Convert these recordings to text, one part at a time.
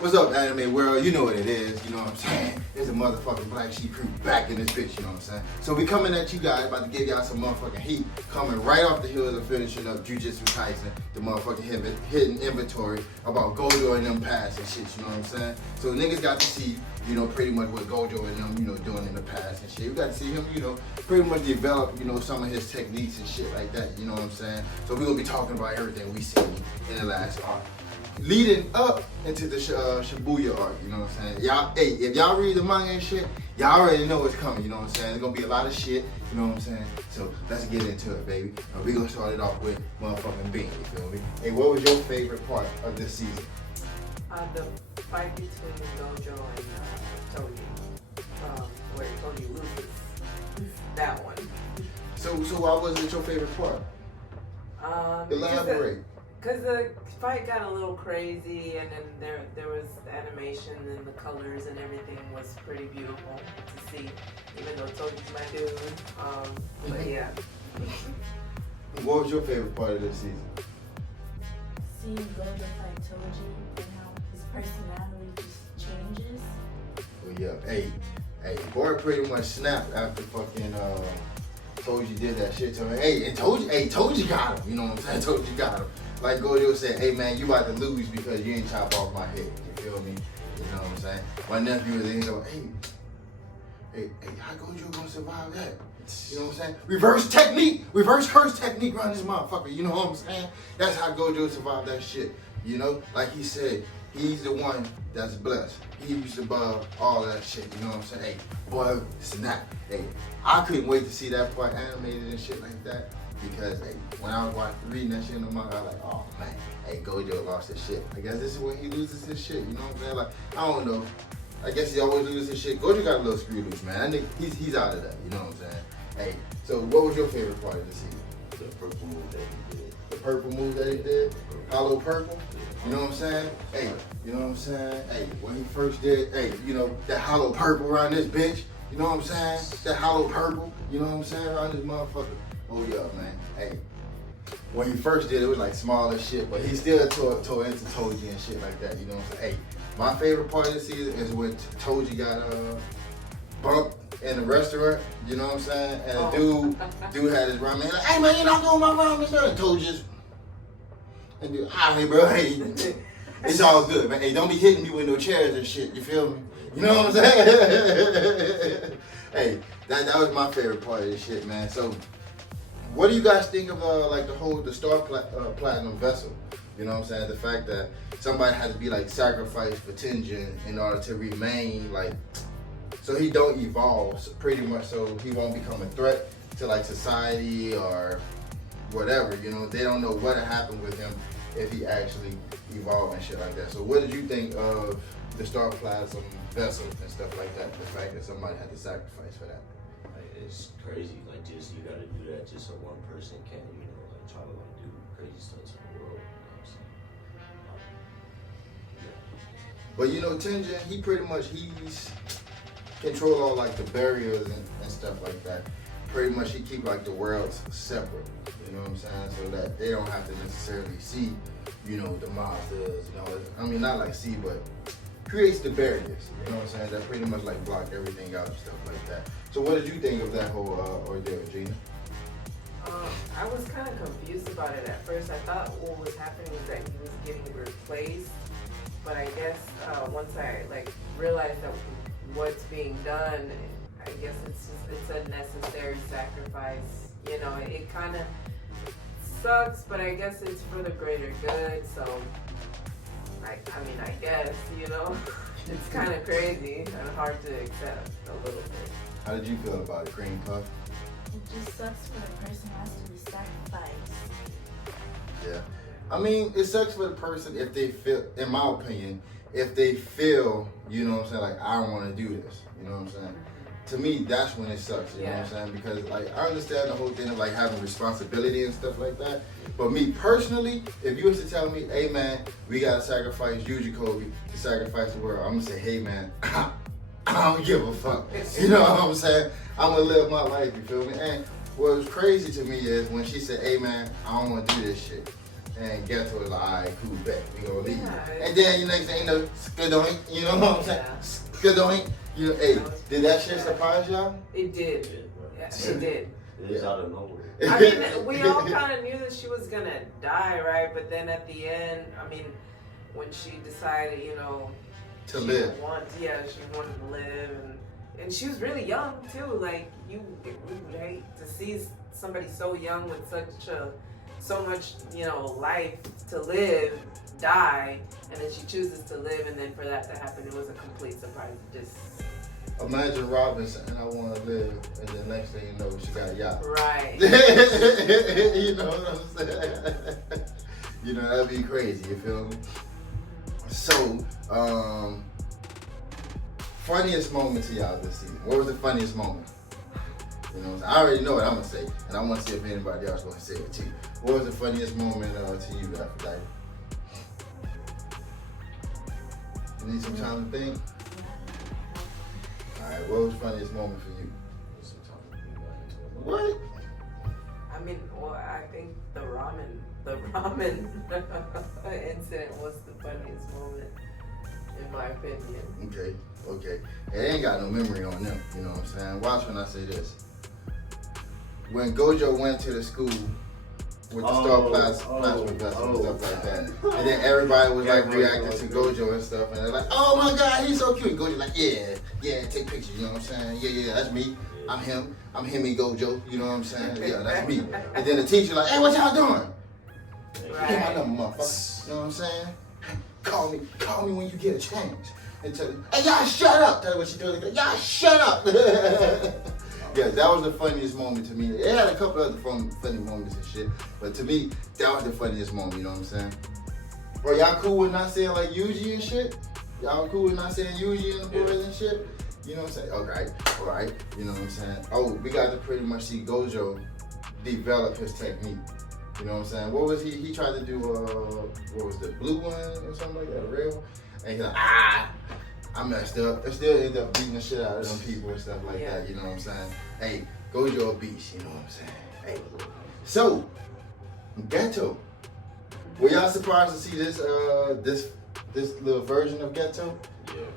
What's up, anime world? You know what it is, you know what I'm saying? There's a motherfucking black sheep crew back in this bitch, you know what I'm saying? So we coming at you guys, about to give y'all some motherfucking heat, coming right off the heels of finishing up Jujutsu Kaisen, the motherfucking hidden inventory about Gojo and them past and shit, you know what I'm saying? So niggas got to see, you know, pretty much what Gojo and them, you know, doing in the past and shit. We got to see him, you know, pretty much develop, you know, some of his techniques and shit like that, you know what I'm saying? So we're gonna be talking about everything we seen in the last arc. Leading up into the Shibuya arc, you know what I'm saying? Y'all, hey, if y'all read the manga and shit, y'all already know what's coming, you know what I'm saying? There's gonna be a lot of shit, you know what I'm saying? So let's get into it, baby. We gonna start it off with motherfucking Bean, you feel me? Hey, what was your favorite part of this season? The fight between Gojo and Toji, where Toji loses. That one. So why was it your favorite part? Elaborate. Because the fight got a little crazy, and then there was the animation and the colors and everything was pretty beautiful to see, even though Toji's my dude. But yeah. What was your favorite part of this season? Seeing Gojo fight Toji and how his personality just changes. Well, yeah, hey, boy pretty much snapped after fucking Toji did that shit to him. Hey, Toji got him, you know what I'm saying? Toji got him. Like Gojo said, hey man, you about to lose because you ain't chop off my head. You feel me? You know what I'm saying? My nephew was in there, hey, how Gojo gonna survive that? You know what I'm saying? Reverse curse technique around this motherfucker. You know what I'm saying? That's how Gojo survived that shit. You know, like he said, he's the one that's blessed. He's above all that shit. You know what I'm saying? Hey, boy, snap. Hey, I couldn't wait to see that part animated and shit like that. Because hey, when I was reading that shit in the manga, I was like, oh man, hey, Gojo lost his shit. I guess this is when he loses his shit, you know what I'm saying? Like, I don't know. I guess he always loses his shit. Gojo got a little screw loose, man. I think he's out of that, you know what I'm saying? Hey, so what was your favorite part of the season? The purple move that he did. The purple move that he did? Hollow purple? You know what I'm saying? Hey, you know what I'm saying? Hey, when he first did, hey, you know, that hollow purple around this bitch, you know what I'm saying? That hollow purple, you know what I'm saying? Around this motherfucker. Oh yeah, man. Hey, when he first did it, was like small as shit, but he still tore into Toji and shit like that. You know what I'm saying? Hey, my favorite part of the season is when Toji got bumped in the restaurant. You know what I'm saying? And the dude had his ramen. Like, hey man, you're not doing my ramen, man. And Toji just, and dude, hey bro, hey, it's all good, man. Hey, don't be hitting me with no chairs and shit. You feel me? You know what I'm saying? Hey, that was my favorite part of this shit, man. So. What do you guys think of like the Star Platinum vessel? You know what I'm saying? The fact that somebody had to be like sacrificed for Tenjin in order to remain like, so he don't evolve pretty much, so he won't become a threat to like society or whatever. You know, they don't know what happened with him if he actually evolved and shit like that. So what did you think of the Star Platinum vessel and stuff like that? The fact that somebody had to sacrifice for that. It's crazy, like just you gotta do that just so one person can, you know, like try to like do crazy stunts in the world, you know what I'm saying? But you know, Tenjin, he pretty much, he's control all like the barriers and stuff like that. Pretty much he keep like the worlds separate, you know what I'm saying? So that they don't have to necessarily see, you know, the monsters, you know, I mean not like see, but creates the barriers, you know what I'm saying? That pretty much like block everything out and stuff like that. So what did you think of that whole ordeal, Gina? I was kind of confused about it at first. I thought what was happening was that he was getting replaced, but I guess once I like realized that what's being done, I guess it's a necessary sacrifice. You know, it kind of sucks, but I guess it's for the greater good. So, I mean, I guess, you know, it's kind of crazy and hard to accept a little bit. How did you feel about it, Cream Puff? It just sucks for the person who has to be sacrificed. Yeah. I mean, it sucks for the person if they feel, in my opinion, if they feel, you know what I'm saying, like, I don't want to do this. You know what I'm saying? To me, that's when it sucks, you know what I'm saying? Because, like, I understand the whole thing of, like, having responsibility and stuff like that. But me personally, if you was to tell me, hey, man, we got to sacrifice Yuji Kobe to sacrifice the world, I'm going to say, hey, man, I don't give a fuck. You know what I'm saying? I'm going to live my life, you feel me? And what was crazy to me is when she said, hey, man, I don't want to do this shit. And Geto was like, alright, cool, bet, we gonna leave. Yeah, And then the next thing you know, skadoink, you know what I'm saying? Skadoink. You know, hey, did that shit surprise y'all? It did. Yeah, it did. It was out of nowhere. I mean, we all kind of knew that she was gonna die, right? But then at the end, I mean, when she decided, you know, To she live. she wanted to live, and she was really young too. Like we would hate to see somebody so young with so much, you know, life to live, die, and then she chooses to live, and then for that to happen, it was a complete surprise. Just Imagine Robin saying, I want to live, and the next thing you know, she got a yacht. right. You know what I'm saying? You know, that'd be crazy, you feel me? So, funniest moment to y'all this season. What was the funniest moment? You know what I'm saying? I already know what I'm going to say, and I want to see if anybody else going to say it too. What was the funniest moment to you, Aphrodite? You need some time to think? Alright, what was the funniest moment for you? What? I mean, well, I think the ramen incident was the funniest moment, in my opinion. Okay. It ain't got no memory on them, you know what I'm saying? Watch when I say this. When Gojo went to the school with the star plasma vessel and stuff like that, and then everybody was like reacting to Gojo and stuff, and they're like, oh my god, he's so cute. Gojo's like, yeah, take pictures, you know what I'm saying? Yeah, that's me. I'm him and Gojo, you know what I'm saying? Yeah, that's me. And then the teacher like, hey, what y'all doing? Hey, my number, motherfucker. You know what I'm saying? Call me when you get a chance. And tell me, hey, y'all shut up. Tell her what she doing. Y'all shut up. Yeah, that was the funniest moment to me. It had a couple other funny moments and shit, but to me, that was the funniest moment, you know what I'm saying? Or y'all cool with not saying like Yuji and shit? Y'all cool with not saying Yuji and the boys and shit? You know what I'm saying? Alright, you know what I'm saying? Oh, we got to pretty much see Gojo develop his technique. You know what I'm saying? What was he tried to do, what was the blue one or something like that, a red one? And he's like, I messed up. I still ended up beating the shit out of them people and stuff like that, you know what I'm saying? Hey, Gojo a beast, you know what I'm saying? Hey. So, Geto. Were y'all surprised to see this this little version of Geto? Yeah,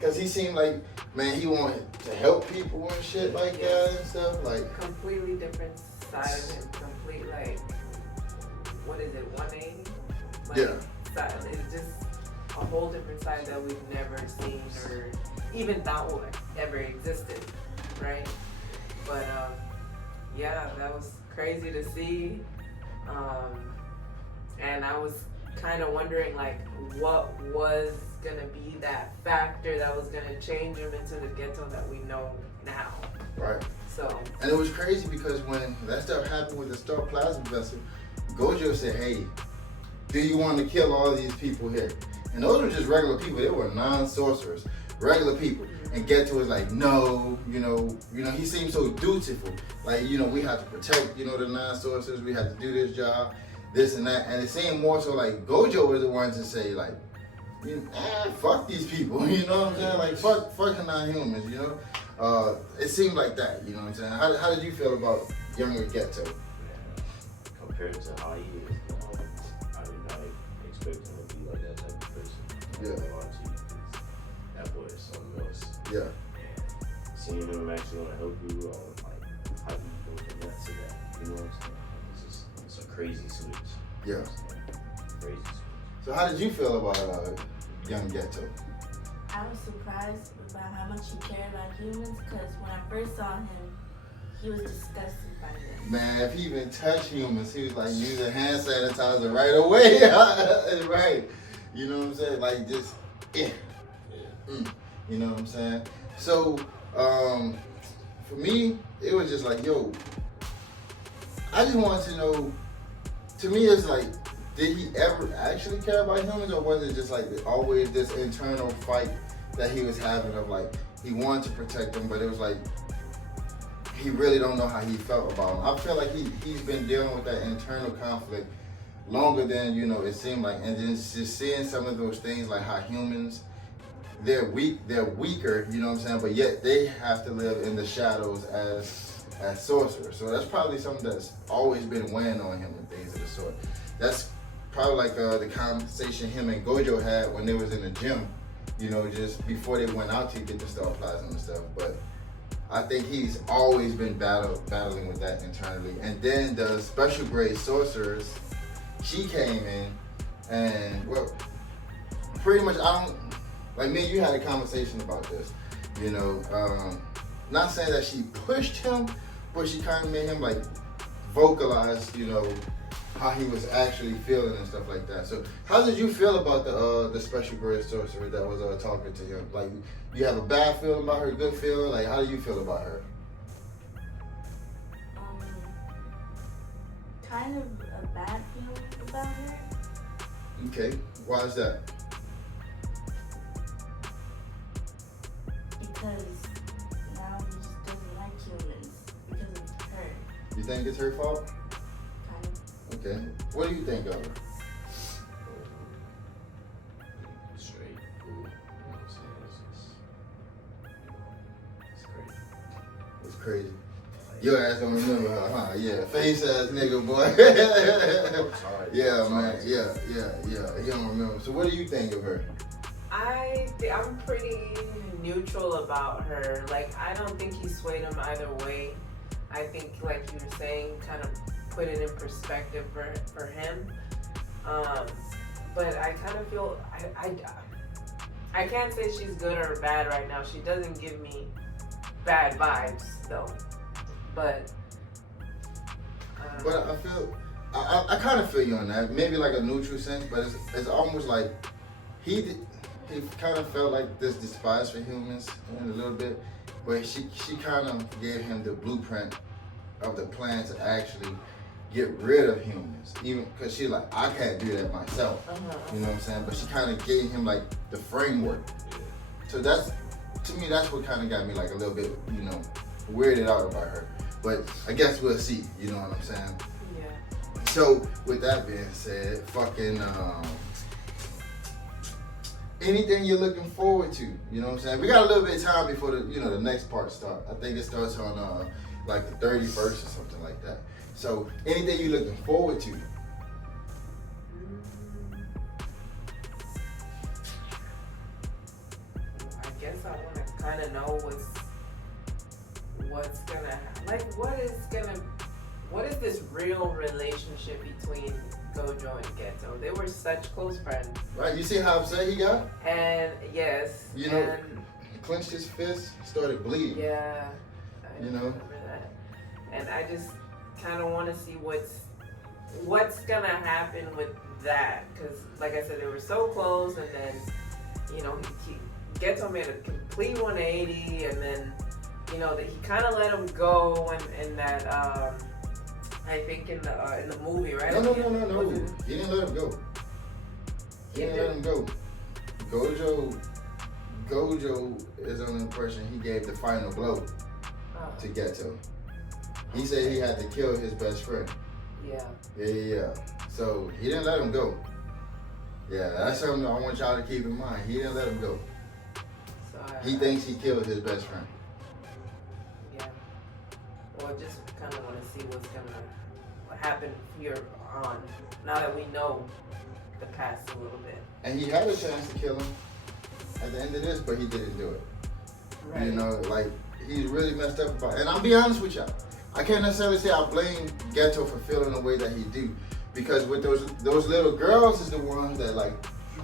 Cause he seemed like, man, he wanted to help people and shit like that and stuff. Like completely different side of him. Complete like, what is it, 180? Like, yeah. Side. It's just a whole different side that we've never seen or even thought would ever existed, right? But yeah, that was crazy to see. And I was kind of wondering like what was gonna be that factor that was gonna change him into the Geto that we know now. Right. So. And it was crazy because when that stuff happened with the star plasma vessel, Gojo said, hey, do you want to kill all of these people here? And those were just regular people. They were non-sorcerers, regular people. And Geto was like, no, you know, he seemed so dutiful. Like, you know, we have to protect, you know, the non-sorcerers. We have to do this job, this and that. And it seemed more so like Gojo was the one to say, like, fuck these people, you know what I'm saying? Like, fuck the non-humans, you know? It seemed like that, you know what I'm saying? How did you feel about younger Geto? compared to how he is now, I did not expect him to be like that type of person. Yeah. That boy is something else. Yeah. And seeing him actually want to help you, like, how do you go from that to that? You know what I'm saying? It's a crazy switch. Yeah. Crazy switch. So how did you feel about young Geto? I was surprised about how much he cared about humans because when I first saw him, he was disgusted by them. Man, if he even touched humans, he was like using hand sanitizer right away. Right. You know what I'm saying? Like just, yeah. You know what I'm saying? So, for me, it was just like, yo, I just wanted to know, to me it's like, did he ever actually care about humans, or was it just like always this internal fight that he was having of like, he wanted to protect them, but it was like, he really don't know how he felt about them. I feel like he's been dealing with that internal conflict longer than, you know, it seemed like, and then just seeing some of those things like how humans, they're weaker, you know what I'm saying, but yet they have to live in the shadows as sorcerers. So that's probably something that's always been weighing on him and things of the sort. That's probably like the conversation him and Gojo had when they was in the gym, you know, just before they went out to get the star plasma and stuff. But I think he's always been battling with that internally. And then the special grade sorceress, she came in and, well, pretty much like me and you had a conversation about this, you know, not saying that she pushed him, but she kind of made him like vocalize, you know, how he was actually feeling and stuff like that. So how did you feel about the special grade sorcerer that was talking to him? Like, you have a bad feeling about her, good feeling? Like, how do you feel about her? Kind of a bad feeling about her. Okay, why is that? Because now he just doesn't like humans because of her. You think it's her fault? Kind of. Okay, what do you think of her? Straight, cool. You know what I'm saying? It's crazy. It's crazy. Your ass don't remember her, huh? Yeah, face ass nigga, boy. Yeah, man. Yeah. He don't remember. So what do you think of her? I'm pretty neutral about her. Like, I don't think he swayed him either way. I think, like you were saying, kind of put it in perspective for him. But I kind of feel I can't say she's good or bad right now. She doesn't give me bad vibes though. But I feel I kind of feel you on that. Maybe like a neutral sense, but it's almost like he kind of felt like this despise for humans a little bit, but she kind of gave him the blueprint of the plan to actually get rid of humans, even because she's like, I can't do that myself. You know what I'm saying? But she kind of gave him like the framework. So that's, to me, that's what kind of got me like a little bit, you know, weirded out about her. But I guess we'll see. You know what I'm saying? yeah. So with that being said, fucking anything you're looking forward to, you know what I'm saying? We got a little bit of time before the next part starts. I think it starts on like the 31st or something like that. So anything you're looking forward to? I guess I want to kind of know what's gonna like what is this real relationship between Gojo and Geto? They were such close friends. Right, you see how upset he got? And yes, You know, he clenched his fist, started bleeding. yeah, I You know? remember that. And I just kind of want to see what's gonna happen with that, because like I said, they were so close, and then Geto made a complete 180, and then that he kind of let him go, and that I think in the movie, right? No. He didn't let him go. He didn't let him go. Gojo is under the impression he gave the final blow to Geto. He said he had to kill his best friend. Yeah. So he didn't let him go. Yeah, that's something I want y'all to keep in mind. He didn't let him go. So He thinks he killed his best friend. Yeah. Well, I just kind of want to see what's gonna happen here on, now that we know the past a little bit. And he had a chance to kill him at the end of this, but he didn't do it. Right. You know, like, he's really messed up about it. And I'll be honest with y'all, I can't necessarily say I blame Geto for feeling the way that he do, because with those little girls is the ones that like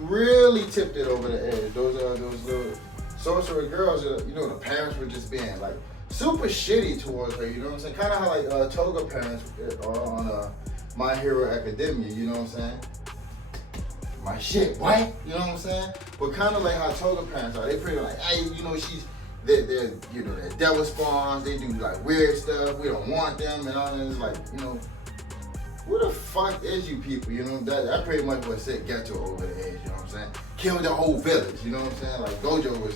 really tipped it over the edge. Those little sorcerer girls, the parents were just being like super shitty towards her. You know what I'm saying? Kind of how like Toga parents are on My Hero Academia. You know what I'm saying? My shit, what? You know what I'm saying? But kind of like how Toga parents are. They pretty like, hey, they're devil spawns. They do like weird stuff. We don't want them and all that. It's like, who the fuck is you people? You know, that pretty much what set Geto over the edge. You know what I'm saying? Killed the whole village. You know what I'm saying? Like Gojo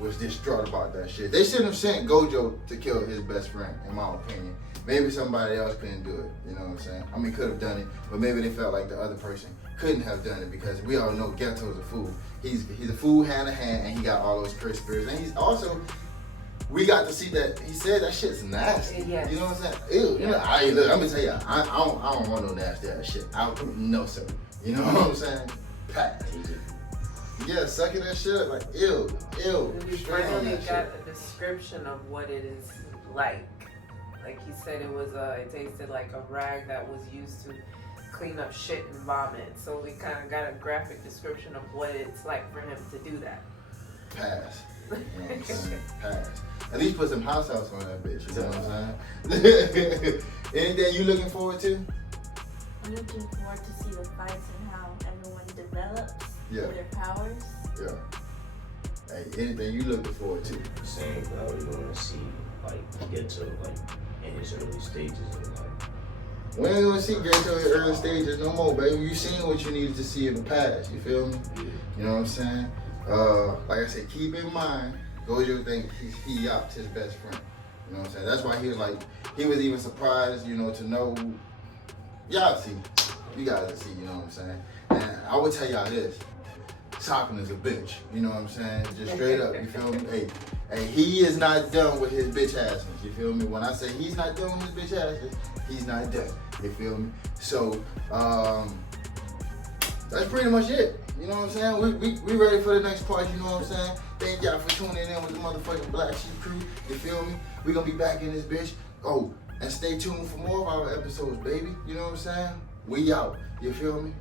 was distraught about that shit. They shouldn't have sent Gojo to kill his best friend, in my opinion. Maybe somebody else couldn't do it. You know what I'm saying? I mean, could have done it, but maybe they felt like the other person couldn't have done it, because we all know Geto's a fool. He's a fool hand to hand, and he got all those cursed spirits. And he's also, we got to see that he said that shit's nasty. Yes. You know what I'm saying? Ew. Yeah. Look, I'm gonna tell you, I don't want no nasty ass shit. No sir. You know what I'm saying? Pass. Yeah, sucking that shit up like ew. We Straight on finally that got shit. a description of what it is like. Like he said, it tasted like a rag that was used to clean up shit and vomit. So we kind of got a graphic description of what it's like for him to do that. Pass. You know what I'm saying? Pass. At least put some hot sauce on that bitch. You know what I'm saying? Anything you looking forward to? I'm looking forward to see the fights and how everyone develops their powers. Yeah. Hey, anything you looking forward to? Same, I always want to see like Geto like in his early stages of life. We ain't gonna see Geto in early stages no more, baby. You seen what you needed to see in the past. You feel me? Yeah. You know what I'm saying? Like I said, keep in mind, Gojo think he yapped his best friend. You know what I'm saying? That's why he was even surprised, you know, to know. Y'all see, you guys see, you know what I'm saying? And I would tell y'all this. Sakura is a bitch, you know what I'm saying? Just straight up, you feel me? Hey, he is not done with his bitch assness, you feel me? When I say he's not done with his bitch assness, he's not done, you feel me? So, that's pretty much it, you know what I'm saying? We ready for the next part, you know what I'm saying? Thank y'all for tuning in with the motherfucking Black Sheep crew, you feel me? We gonna be back in this bitch. Oh, and stay tuned for more of our episodes, baby, you know what I'm saying? We out, you feel me?